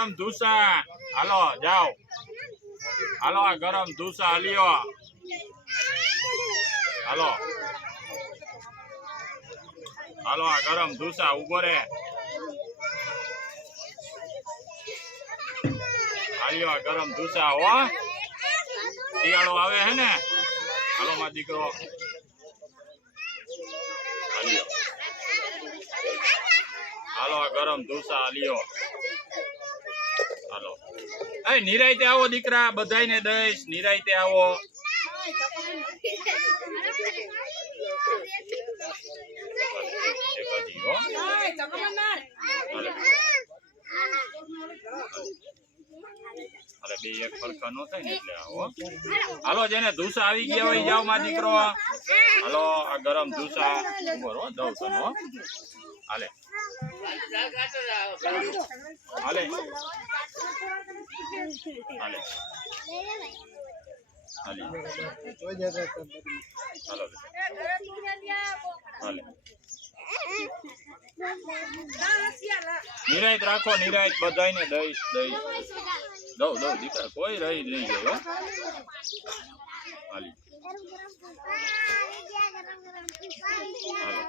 ગરમ ધૂસા હાલો જાઓ હાલો આ ગરમ ધૂસા લ્યો હાલો હાલો આ ગરમ ધૂસા ઉભો રે હાલ્યો આ ગરમ ધૂસા હો શિયાળો આવે હે ને હાલો માં દીકરો હાલ્યો હાલો આ ગરમ ધૂસા લ્યો હાલો એ નિરાયતે આવો દીકરા બધાયને દઈશ નિરાયતે આવો અરે બે એક ફરકા નો થાય ને એટલે આવો હાલો જેને ધૂસા આવી ગયા હોય જાવ માં દીકરો હાલો આ ગરમ ધૂસા ઉભો રહો દઉં તને હો હાલે હાલે હાલે હાલે હાલો હાલે નિરાયત રાખો નિરાયત બધાયને દઈશ દઉં દીકરા કોઈ રહી નહીં ગયો હાલી હાલો